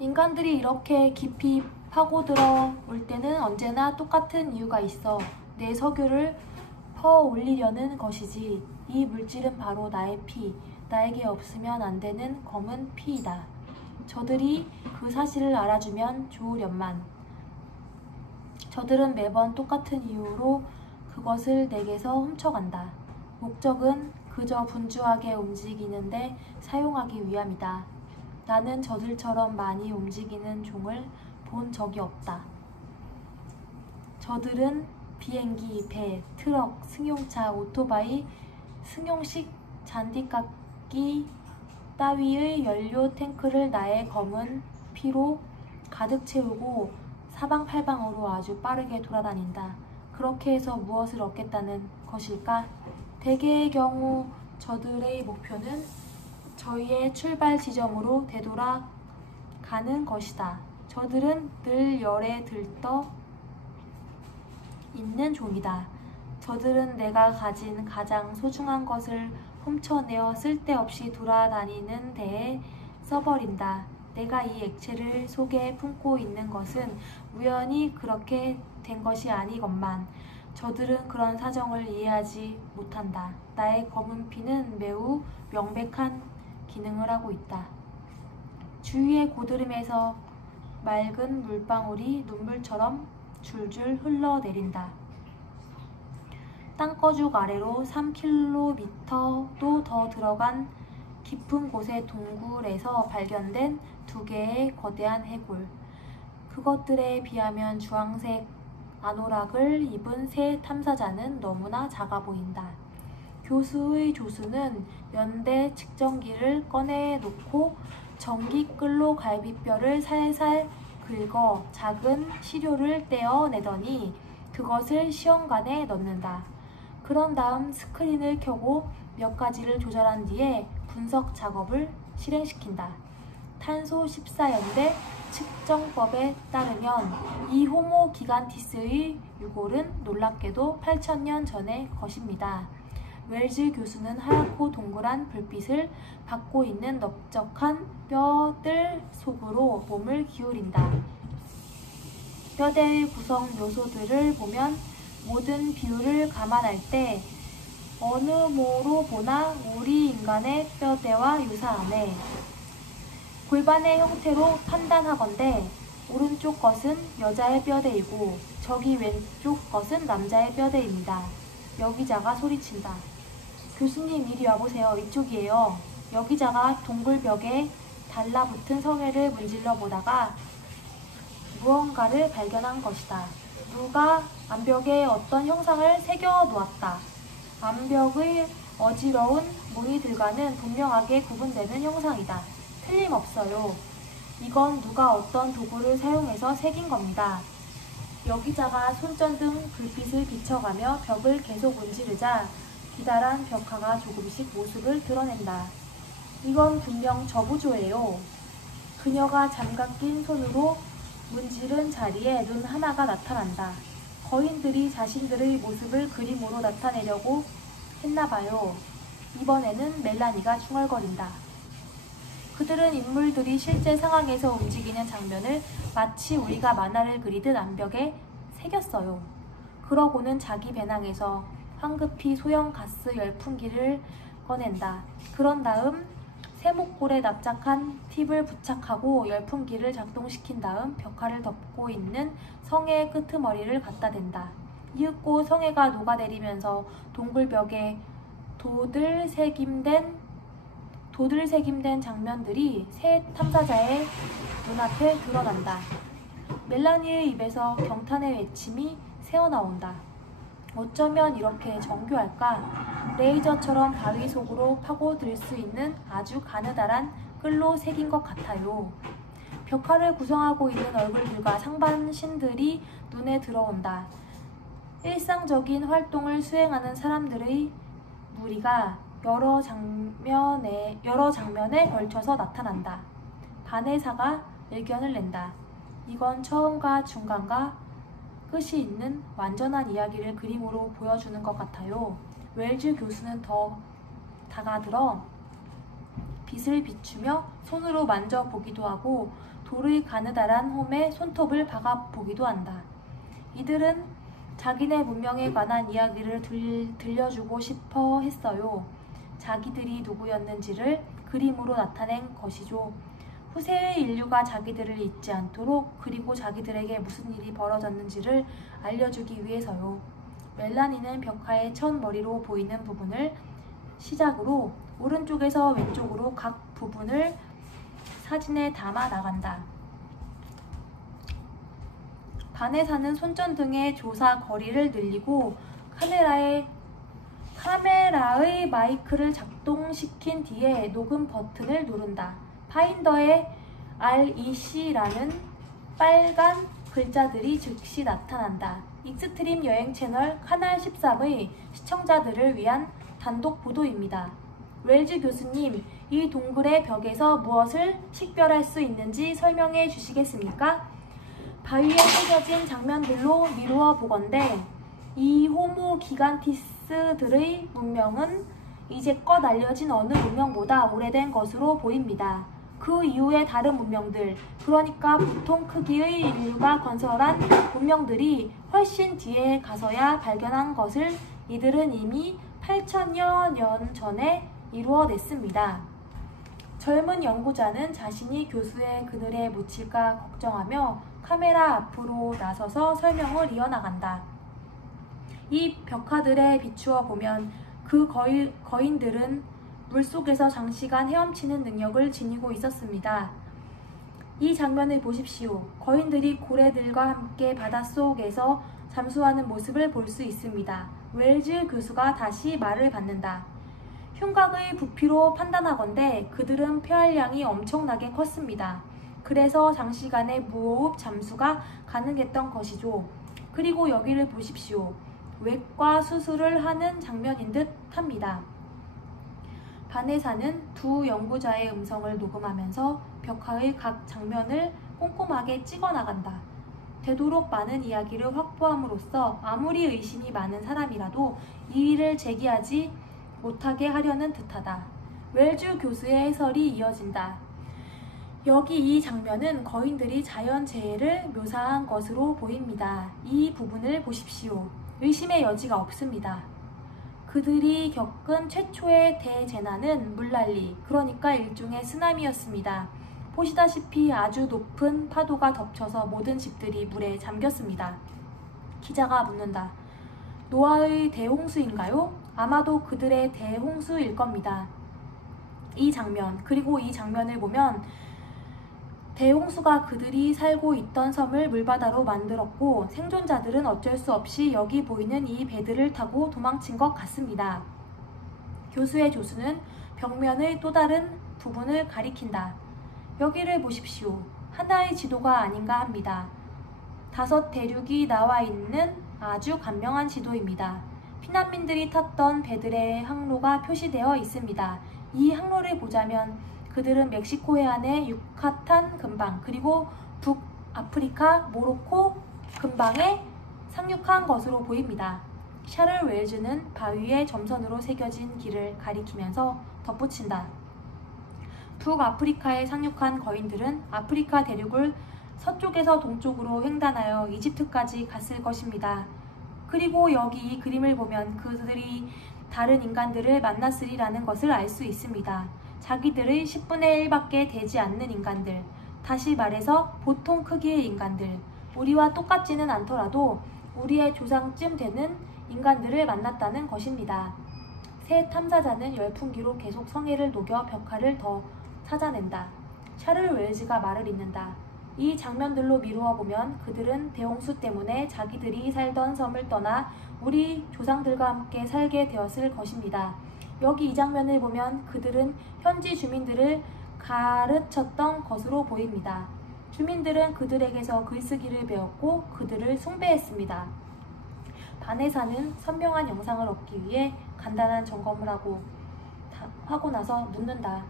인간들이 이렇게 깊이 파고들어 올 때는 언제나 똑같은 이유가 있어. 내 석유를 퍼 올리려는 것이지. 이 물질은 바로 나의 피, 나에게 없으면 안 되는 검은 피이다. 저들이 그 사실을 알아주면 좋으련만. 저들은 매번 똑같은 이유로 그것을 내게서 훔쳐간다. 목적은 그저 분주하게 움직이는데 사용하기 위함이다. 나는 저들처럼 많이 움직이는 종을 본 적이 없다. 저들은 비행기, 배, 트럭, 승용차, 오토바이, 승용식 잔디깎기 따위의 연료 탱크를 나의 검은 피로 가득 채우고 사방팔방으로 아주 빠르게 돌아다닌다. 그렇게 해서 무엇을 얻겠다는 것일까? 대개의 경우 저들의 목표는 저희의 출발 지점으로 되돌아가는 것이다. 저들은 늘 열에 들떠 있는 종이다. 저들은 내가 가진 가장 소중한 것을 훔쳐내어 쓸데없이 돌아다니는 데에 써버린다. 내가 이 액체를 속에 품고 있는 것은 우연히 그렇게 된 것이 아니건만 저들은 그런 사정을 이해하지 못한다. 나의 검은 피는 매우 명백한 기능을 하고 있다. 주위의 고드름에서 맑은 물방울이 눈물처럼 줄줄 흘러내린다. 땅거죽 아래로 3km도 더 들어간 깊은 곳의 동굴에서 발견된 2개의 거대한 해골. 그것들에 비하면 주황색 아노락을 입은 새 탐사자는 너무나 작아 보인다. 교수의 조수는 연대 측정기를 꺼내놓고 전기끌로 갈비뼈를 살살 긁어 작은 시료를 떼어내더니 그것을 시험관에 넣는다. 그런 다음 스크린을 켜고 몇 가지를 조절한 뒤에 분석 작업을 실행시킨다. 탄소 14연대 측정법에 따르면 이 호모 기간티스의 유골은 놀랍게도 8,000년 전의 것입니다. 웰즈 교수는 하얗고 동그란 불빛을 받고 있는 넓적한 뼈들 속으로 몸을 기울인다. 뼈대의 구성 요소들을 보면 모든 비율을 감안할 때 어느 모로 보나 우리 인간의 뼈대와 유사하네. 골반의 형태로 판단하건대 오른쪽 것은 여자의 뼈대이고 저기 왼쪽 것은 남자의 뼈대입니다. 여기자가 소리친다. 교수님 이리 와보세요. 이쪽이에요. 여기자가 동굴벽에 달라붙은 성에를 문질러 보다가 무언가를 발견한 것이다. 누가 암벽에 어떤 형상을 새겨 놓았다. 암벽의 어지러운 무늬들과는 분명하게 구분되는 형상이다. 틀림없어요. 이건 누가 어떤 도구를 사용해서 새긴 겁니다. 여기자가 손전등 불빛을 비춰가며 벽을 계속 문지르자 기다란 벽화가 조금씩 모습을 드러낸다. 이건 분명 저구조예요. 그녀가 장갑 낀 손으로 문지른 자리에 눈 하나가 나타난다. 거인들이 자신들의 모습을 그림으로 나타내려고 했나봐요. 이번에는 멜라니가 중얼거린다. 그들은 인물들이 실제 상황에서 움직이는 장면을 마치 우리가 만화를 그리듯 암벽에 새겼어요. 그러고는 자기 배낭에서 황급히 소형 가스 열풍기를 꺼낸다. 그런 다음 세목골에 납작한 팁을 부착하고 열풍기를 작동시킨 다음 벽화를 덮고 있는 성의 끄트머리를 갖다 댄다. 이윽고 성에가 녹아내리면서 동굴벽에 도들새김된 장면들이 새 탐사자의 눈앞에 드러난다. 멜라니의 입에서 경탄의 외침이 새어나온다. 어쩌면 이렇게 정교할까? 레이저처럼 바위 속으로 파고들 수 있는 아주 가느다란 끌로 새긴 것 같아요. 벽화를 구성하고 있는 얼굴들과 상반신들이 눈에 들어온다. 일상적인 활동을 수행하는 사람들의 무리가 여러 장면에 걸쳐서 나타난다. 바네사가 의견을 낸다. 이건 처음과 중간과 끝이 있는 완전한 이야기를 그림으로 보여주는 것 같아요. 웰즈 교수는 더 다가들어 빛을 비추며 손으로 만져보기도 하고 돌의 가느다란 홈에 손톱을 박아보기도 한다. 이들은 자기네 문명에 관한 이야기를 들려주고 싶어 했어요. 자기들이 누구였는지를 그림으로 나타낸 것이죠. 후세의 인류가 자기들을 잊지 않도록, 그리고 자기들에게 무슨 일이 벌어졌는지를 알려주기 위해서요. 멜라니는 벽화의 첫 머리로 보이는 부분을 시작으로 오른쪽에서 왼쪽으로 각 부분을 사진에 담아 나간다. 바네사는 손전등의 조사 거리를 늘리고 카메라의 마이크를 작동시킨 뒤에 녹음 버튼을 누른다. 파인더에 REC라는 빨간 글자들이 즉시 나타난다. 익스트림 여행 채널 카날 13의 시청자들을 위한 단독 보도입니다. 웰즈 교수님, 이 동굴의 벽에서 무엇을 식별할 수 있는지 설명해 주시겠습니까? 바위에 새겨진 장면들로 미루어 보건대 이 호모 기간티스들의 문명은 이제껏 알려진 어느 문명보다 오래된 것으로 보입니다. 그 이후의 다른 문명들, 그러니까 보통 크기의 인류가 건설한 문명들이 훨씬 뒤에 가서야 발견한 것을 이들은 이미 8천여 년 전에 이루어냈습니다. 젊은 연구자는 자신이 교수의 그늘에 묻힐까 걱정하며 카메라 앞으로 나서서 설명을 이어나간다. 이 벽화들에 비추어 보면 그 거인들은 물속에서 장시간 헤엄치는 능력을 지니고 있었습니다. 이 장면을 보십시오. 거인들이 고래들과 함께 바닷속에서 잠수하는 모습을 볼 수 있습니다. 웰즈 교수가 다시 말을 받는다. 흉곽의 부피로 판단하건대 그들은 폐활량이 엄청나게 컸습니다. 그래서 장시간의 무호흡 잠수가 가능했던 것이죠. 그리고 여기를 보십시오. 외과 수술을 하는 장면인 듯 합니다. 바네사는 두 연구자의 음성을 녹음하면서 벽화의 각 장면을 꼼꼼하게 찍어 나간다. 되도록 많은 이야기를 확보함으로써 아무리 의심이 많은 사람이라도 이의를 제기하지 못하게 하려는 듯하다. 웰즈 교수의 해설이 이어진다. 여기 이 장면은 거인들이 자연재해를 묘사한 것으로 보입니다. 이 부분을 보십시오. 의심의 여지가 없습니다. 그들이 겪은 최초의 대재난은 물난리, 그러니까 일종의 쓰나미였습니다. 보시다시피 아주 높은 파도가 덮쳐서 모든 집들이 물에 잠겼습니다. 기자가 묻는다. 노아의 대홍수인가요? 아마도 그들의 대홍수일 겁니다. 이 장면, 그리고 이 장면을 보면 대홍수가 그들이 살고 있던 섬을 물바다로 만들었고 생존자들은 어쩔 수 없이 여기 보이는 이 배들을 타고 도망친 것 같습니다. 교수의 조수는 벽면의 또 다른 부분을 가리킨다. 여기를 보십시오. 하나의 지도가 아닌가 합니다. 5 대륙이 나와 있는 아주 간명한 지도입니다. 피난민들이 탔던 배들의 항로가 표시되어 있습니다. 이 항로를 보자면 그들은 멕시코 해안의 유카탄 근방, 그리고 북아프리카 모로코 근방에 상륙한 것으로 보입니다. 샤를 웰즈는 바위에 점선으로 새겨진 길을 가리키면서 덧붙인다. 북아프리카에 상륙한 거인들은 아프리카 대륙을 서쪽에서 동쪽으로 횡단하여 이집트까지 갔을 것입니다. 그리고 여기 이 그림을 보면 그들이 다른 인간들을 만났으리라는 것을 알 수 있습니다. 자기들의 10분의 1밖에 되지 않는 인간들, 다시 말해서 보통 크기의 인간들, 우리와 똑같지는 않더라도 우리의 조상쯤 되는 인간들을 만났다는 것입니다. 새 탐사자는 열풍기로 계속 성에를 녹여 벽화를 더 찾아낸다. 샤를 웰즈가 말을 잇는다. 이 장면들로 미루어 보면 그들은 대홍수 때문에 자기들이 살던 섬을 떠나 우리 조상들과 함께 살게 되었을 것입니다. 여기 이 장면을 보면 그들은 현지 주민들을 가르쳤던 것으로 보입니다. 주민들은 그들에게서 글쓰기를 배웠고 그들을 숭배했습니다. 바네사는 선명한 영상을 얻기 위해 간단한 점검을 하고 나서 묻는다.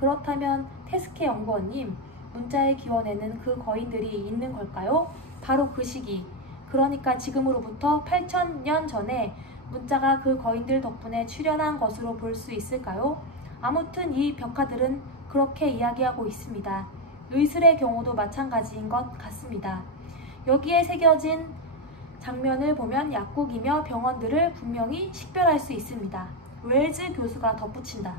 그렇다면 테스케 연구원님, 문자의 기원에는 그 거인들이 있는 걸까요? 바로 그 시기, 그러니까 지금으로부터 8,000년 전에 문자가 그 거인들 덕분에 출현한 것으로 볼 수 있을까요? 아무튼 이 벽화들은 그렇게 이야기하고 있습니다. 의술의 경우도 마찬가지인 것 같습니다. 여기에 새겨진 장면을 보면 약국이며 병원들을 분명히 식별할 수 있습니다. 웰즈 교수가 덧붙인다.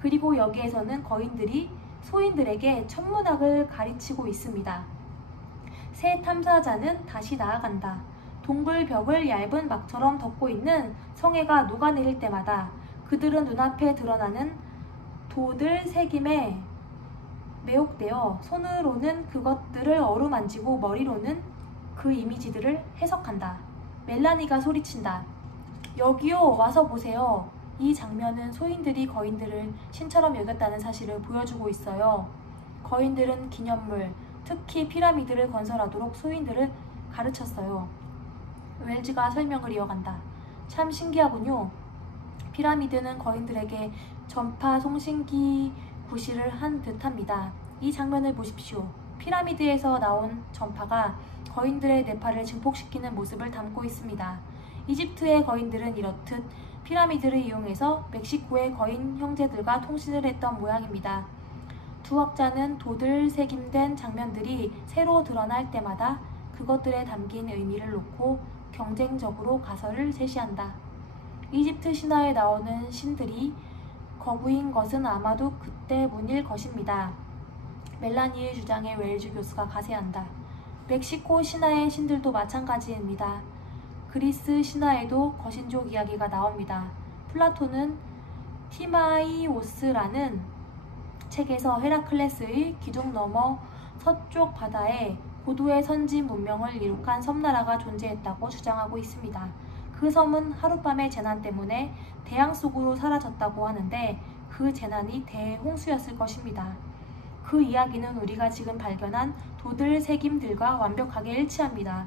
그리고 여기에서는 거인들이 소인들에게 천문학을 가르치고 있습니다. 새 탐사자는 다시 나아간다. 동굴 벽을 얇은 막처럼 덮고 있는 성해가 녹아내릴 때마다 그들은 눈앞에 드러나는 도들 새김에 매혹되어 손으로는 그것들을 어루만지고 머리로는 그 이미지들을 해석한다. 멜라니가 소리친다. 여기요, 와서 보세요. 이 장면은 소인들이 거인들을 신처럼 여겼다는 사실을 보여주고 있어요. 거인들은 기념물, 특히 피라미드를 건설하도록 소인들을 가르쳤어요. 웰즈가 설명을 이어간다. 참 신기하군요. 피라미드는 거인들에게 전파 송신기 구실을 한 듯합니다. 이 장면을 보십시오. 피라미드에서 나온 전파가 거인들의 뇌파를 증폭시키는 모습을 담고 있습니다. 이집트의 거인들은 이렇듯 피라미드를 이용해서 멕시코의 거인 형제들과 통신을 했던 모양입니다. 두 학자는 도들 새김된 장면들이 새로 드러날 때마다 그것들에 담긴 의미를 놓고 경쟁적으로 가설을 제시한다. 이집트 신화에 나오는 신들이 거구인 것은 아마도 그때문일 것입니다. 멜라니의 주장에 웰즈 교수가 가세한다. 멕시코 신화의 신들도 마찬가지입니다. 그리스 신화에도 거신족 이야기가 나옵니다. 플라톤은 티마이오스라는 책에서 헤라클레스의 기둥 너머 서쪽 바다에 고도의 선진 문명을 이룩한 섬나라가 존재했다고 주장하고 있습니다. 그 섬은 하룻밤의 재난 때문에 대양 속으로 사라졌다고 하는데 그 재난이 대홍수였을 것입니다. 그 이야기는 우리가 지금 발견한 도들 새김들과 완벽하게 일치합니다.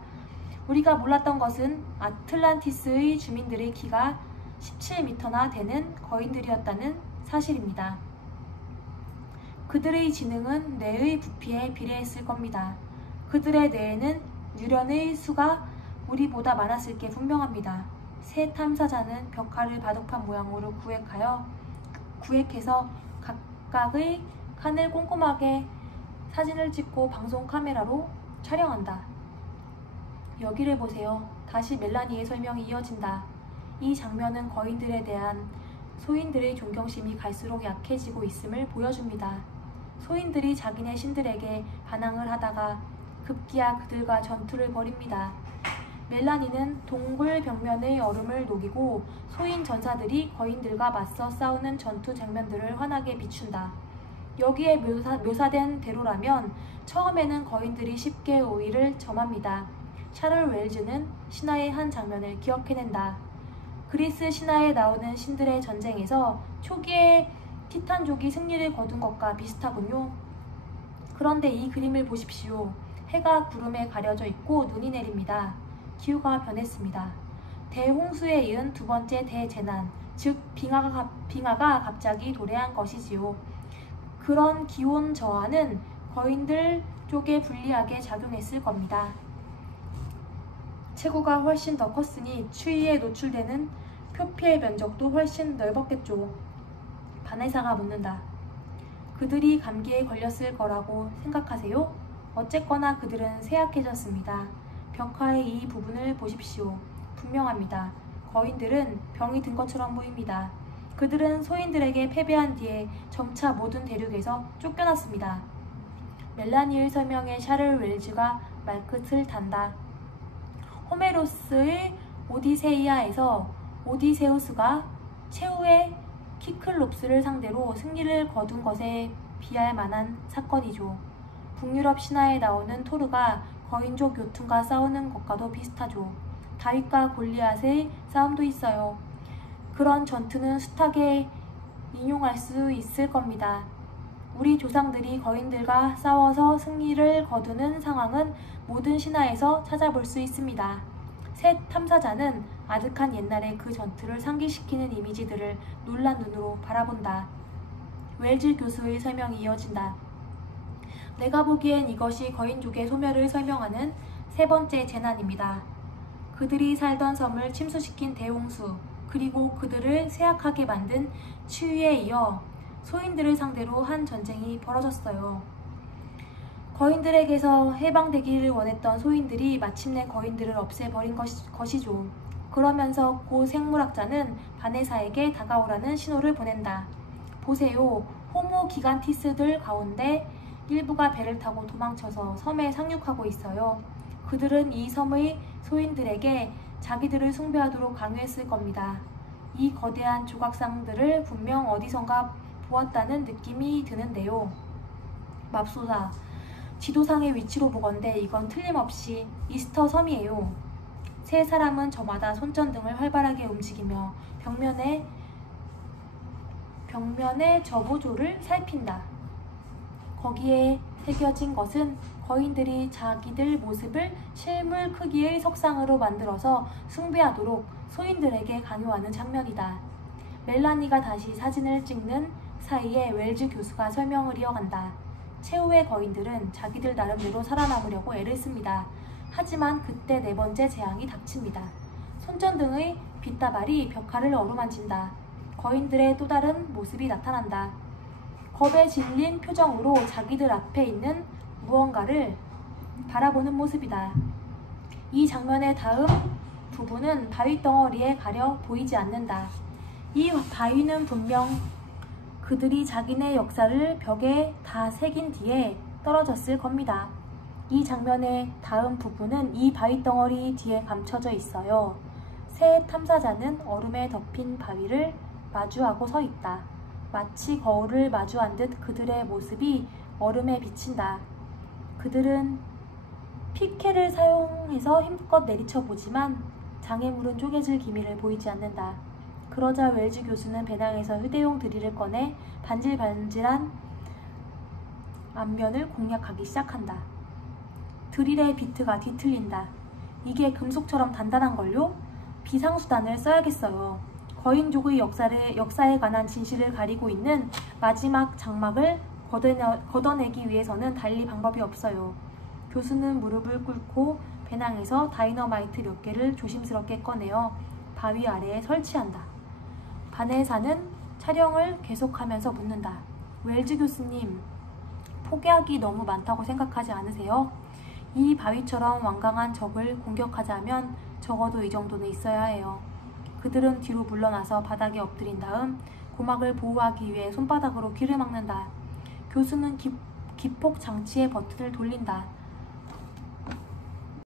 우리가 몰랐던 것은 아틀란티스의 주민들의 키가 17m나 되는 거인들이었다는 사실입니다. 그들의 지능은 뇌의 부피에 비례했을 겁니다. 그들의 뇌에는 뉴런의 수가 우리보다 많았을 게 분명합니다. 새 탐사자는 벽화를 바둑판 모양으로 구획해서 각각의 칸을 꼼꼼하게 사진을 찍고 방송 카메라로 촬영한다. 여기를 보세요. 다시 멜라니의 설명이 이어진다. 이 장면은 거인들에 대한 소인들의 존경심이 갈수록 약해지고 있음을 보여줍니다. 소인들이 자기네 신들에게 반항을 하다가 급기야 그들과 전투를 벌입니다. 멜라니는 동굴 벽면의 얼음을 녹이고 소인 전사들이 거인들과 맞서 싸우는 전투 장면들을 환하게 비춘다. 여기에 묘사된 대로라면 처음에는 거인들이 쉽게 우위를 점합니다. 샤를 웰즈는 신화의 한 장면을 기억해낸다. 그리스 신화에 나오는 신들의 전쟁에서 초기에 티탄족이 승리를 거둔 것과 비슷하군요. 그런데 이 그림을 보십시오. 해가 구름에 가려져 있고 눈이 내립니다. 기후가 변했습니다. 대홍수에 이은 두 번째 대재난, 즉 빙하가 갑자기 도래한 것이지요. 그런 기온 저하는 거인들 쪽에 불리하게 작용했을 겁니다. 체구가 훨씬 더 컸으니 추위에 노출되는 표피의 면적도 훨씬 넓었겠죠. 바네사가 묻는다. 그들이 감기에 걸렸을 거라고 생각하세요? 어쨌거나 그들은 쇠약해졌습니다. 벽화의 이 부분을 보십시오. 분명합니다. 거인들은 병이 든 것처럼 보입니다. 그들은 소인들에게 패배한 뒤에 점차 모든 대륙에서 쫓겨났습니다. 멜라니의 설명에 샤를 웰즈가 말끝을 단다. 호메로스의 오디세이아에서 오디세우스가 최후의 키클롭스를 상대로 승리를 거둔 것에 비할 만한 사건이죠. 북유럽 신화에 나오는 토르가 거인족 요tun과 싸우는 것과도 비슷하죠. 다윗과 골리앗의 싸움도 있어요. 그런 전투는 숱하게 인용할 수 있을 겁니다. 우리 조상들이 거인들과 싸워서 승리를 거두는 상황은 모든 신화에서 찾아볼 수 있습니다. 새 탐사자는 아득한 옛날의 그 전투를 상기시키는 이미지들을 놀란 눈으로 바라본다. 웰즈 교수의 설명이 이어진다. 내가 보기엔 이것이 거인족의 소멸을 설명하는 세 번째 재난입니다. 그들이 살던 섬을 침수시킨 대홍수, 그리고 그들을 쇠약하게 만든 추위에 이어 소인들을 상대로 한 전쟁이 벌어졌어요. 거인들에게서 해방되기를 원했던 소인들이 마침내 거인들을 없애버린 것이죠. 그러면서 고 생물학자는 바네사에게 다가오라는 신호를 보낸다. 보세요. 호모 기간티스들 가운데 일부가 배를 타고 도망쳐서 섬에 상륙하고 있어요. 그들은 이 섬의 소인들에게 자기들을 숭배하도록 강요했을 겁니다. 이 거대한 조각상들을 분명 어디선가 보았다는 느낌이 드는데요. 맙소사, 지도상의 위치로 보건대 이건 틀림없이 이스터 섬이에요. 세 사람은 저마다 손전등을 활발하게 움직이며 벽면의 저보조를 살핀다. 거기에 새겨진 것은 거인들이 자기들 모습을 실물 크기의 석상으로 만들어서 숭배하도록 소인들에게 강요하는 장면이다. 멜라니가 다시 사진을 찍는 사이에 웰즈 교수가 설명을 이어간다. 최후의 거인들은 자기들 나름대로 살아남으려고 애를 씁니다. 하지만 그때 네 번째 재앙이 닥칩니다. 손전등의 빛다발이 벽화를 어루만진다. 거인들의 또 다른 모습이 나타난다. 겁에 질린 표정으로 자기들 앞에 있는 무언가를 바라보는 모습이다. 이 장면의 다음 부분은 바위 덩어리에 가려 보이지 않는다. 이 바위는 분명 그들이 자기네 역사를 벽에 다 새긴 뒤에 떨어졌을 겁니다. 이 장면의 다음 부분은 이 바위 덩어리 뒤에 감춰져 있어요. 새 탐사자는 얼음에 덮인 바위를 마주하고 서 있다. 마치 거울을 마주한 듯 그들의 모습이 얼음에 비친다. 그들은 피케를 사용해서 힘껏 내리쳐 보지만 장애물은 쪼개질 기미를 보이지 않는다. 그러자 웰즈 교수는 배낭에서 휴대용 드릴을 꺼내 반질반질한 앞면을 공략하기 시작한다. 드릴의 비트가 뒤틀린다. 이게 금속처럼 단단한걸요? 비상수단을 써야겠어요. 거인족의 역사에 관한 진실을 가리고 있는 마지막 장막을 걷어내기 위해서는 달리 방법이 없어요. 교수는 무릎을 꿇고 배낭에서 다이너마이트 몇 개를 조심스럽게 꺼내어 바위 아래에 설치한다. 바네사는 촬영을 계속하면서 묻는다. 웰즈 교수님, 포기하기 너무 많다고 생각하지 않으세요? 이 바위처럼 완강한 적을 공격하자면 적어도 이 정도는 있어야 해요. 그들은 뒤로 물러나서 바닥에 엎드린 다음 고막을 보호하기 위해 손바닥으로 귀를 막는다. 교수는 기폭 장치의 버튼을 돌린다.